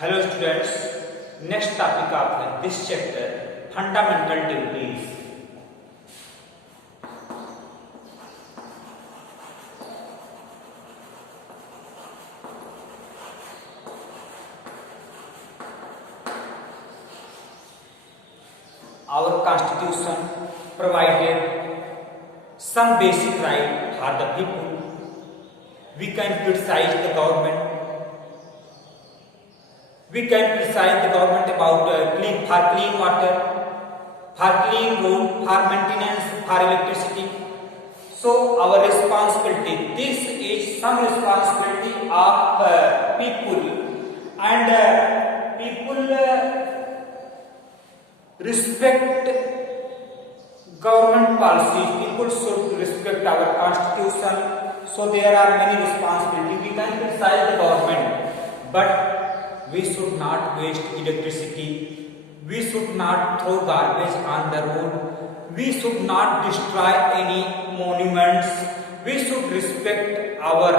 Hello students, next topic of this chapter, fundamental duties. Our constitution provided some basic right for the people. We can criticize the government. We can criticize the government about clean water, for clean road, for maintenance, for electricity. So our responsibility, this is some responsibility of people, and people respect government policies. People should respect our constitution. So there are many responsibilities. We can criticize the government, but we should not waste electricity. We should not throw garbage on the road. We should not destroy any monuments. We should respect our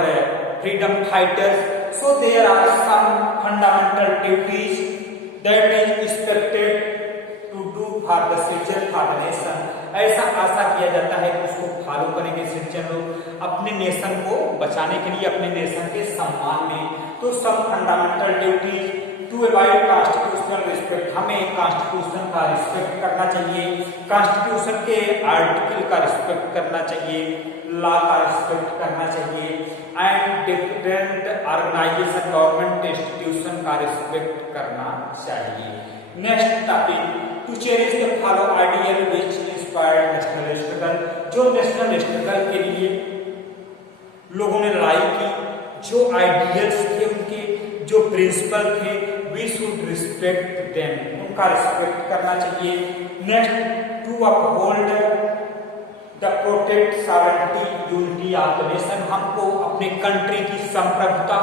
freedom fighters. So there are some fundamental duties that is expected to do for the citizen, for the nation. ऐसा आशा किया जाता है कि उसको follow करेंगे citizen लोग अपने nation को बचाने के लिए, अपने नेशन के सम्मान में। तो सब fundamental duties to avoid constitutional respect, हमें कॉन्स्टिट्यूशन का रिस्पेक्ट करना चाहिए, कॉन्स्टिट्यूशन के आर्टिकल का रिस्पेक्ट करना चाहिए, लॉ का रिस्पेक्ट करना चाहिए, and different organisation government institution का रिस्पेक्ट करना चाहिए। Next topic, to cherish the follow ideal which inspired national struggle, जो नेशनल स्ट्रगल के लिए लोगों ने लड़ाई की, जो आइडियल्स थे उनके, जो प्रिंसिपल थे, वी शुड रिस्पेक्ट देम, उनका रिस्पेक्ट करना चाहिए। Next, to uphold the protect sovereignty unity of the nation, हमको अपने कंट्री की संप्रभुता,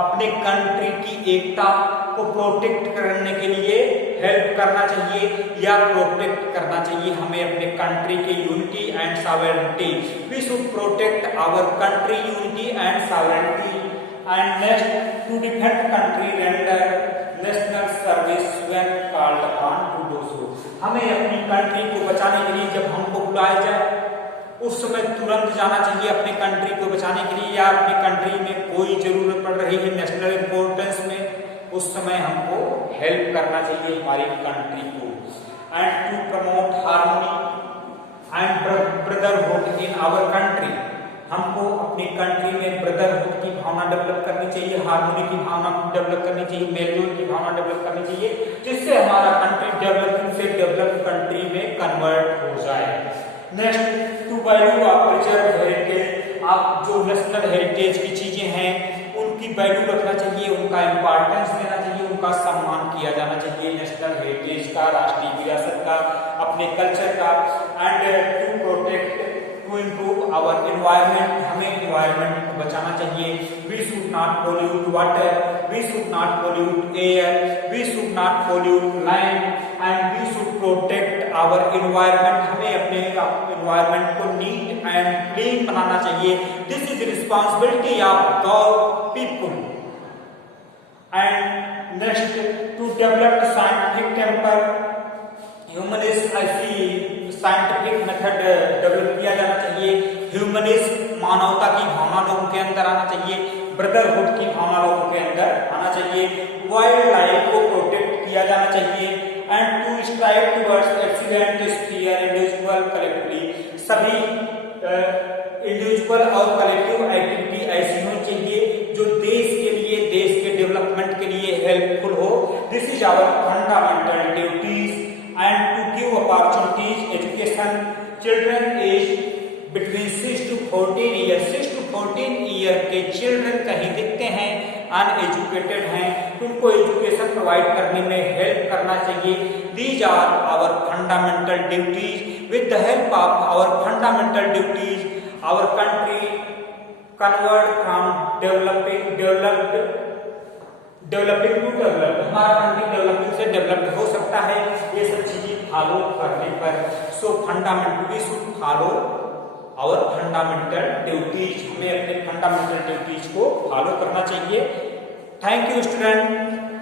अपने कंट्री की एकता को प्रोटेक्ट करने के लिए हेल्प करना चाहिए या प्रोटेक्ट करना चाहिए हमें अपने कंट्री के unity and sovereignty. We should protect our country unity and sovereignty. And next, to defend country render national service when called upon to do so, हमें अपनी कंट्री को बचाने के लिए जब हमको बुलाया जाए उस समय तुरंत जाना चाहिए अपने कंट्री को बचाने के लिए, या अपनी कंट्री में कोई जरूरत पड़ रही है नेशनल इम्पोर्टेंस में, उस समय हमको हेल्प करना चाहिए हमारी कंट्री को। And to promote harmony and brotherhood in our country, हमको अपनी कंट्री में ब्रदरहुड की भावना डेवलप करनी चाहिए, हार्मनी की भावना डेवलप करनी चाहिए, मेलजोल की भावना डेवलप करनी चाहिए, जिससे हमारा कंट्री डेवलपिंग से डेवलप्ड कंट्री में कन्वर्ट हो जाए। Next, to value of preserve heritage, आप जो नेशनल हेरिटेज की चीजें हैं उनकी वैल्यू रखना चाहिए, उनका इंपॉर्टेंस देना चाहिए, उनका सम्मान किया जाना चाहिए, नेशनल हेरिटेज का, राष्ट्रीय विरासत का, अपने कल्चर का। And to protect, to improve our environment, हमें एनवायरनमेंट को बचाना चाहिए। We should not pollute water, we should not pollute air, we should not pollute land, and we should protect our environment, हमें अपने एनवायरनमेंट को neat and clean बनाना चाहिए। This is responsibility of the people. And next, to develop scientific temper, humanist ऐसी scientific method develop किया जाना चाहिए, humanist मानवता की भावना लोगों के अंदर आना चाहिए, ब्रदरहुड की भावना लोगों के अंदर आना चाहिए, वाइल्ड लाइफ को प्रोटेक्ट किया जाना चाहिए। And to strive towards excellent sphere individual collectively, सभी इंडिविजुअल और कलेक्टिव एक्टिविटी ऐसी होनी चाहिए जो देश के लिए, देश के डेवलपमेंट के लिए हेल्पफुल हो। This is our fundamental duties. And to give opportunities education, children age between 6 to 14 year, 6 to 14 year के चिल्ड्रन कहीं दिखते हैं अनएजुकेटेड हैं, उनको एजुकेशन प्रोवाइड करने में हेल्प करना चाहिए। These are our fundamental duties. With the help of our fundamental duties our country convert from developing to develop, हमारा कंट्री डेवलपिंग से डेवलप्ड हो सकता है ये सब चीजें फॉलो करने पर। So fundamental, we should follow our fundamental duties, हमें अपने फंडामेंटल ड्यूटीज को फॉलो करना चाहिए। Thank you student.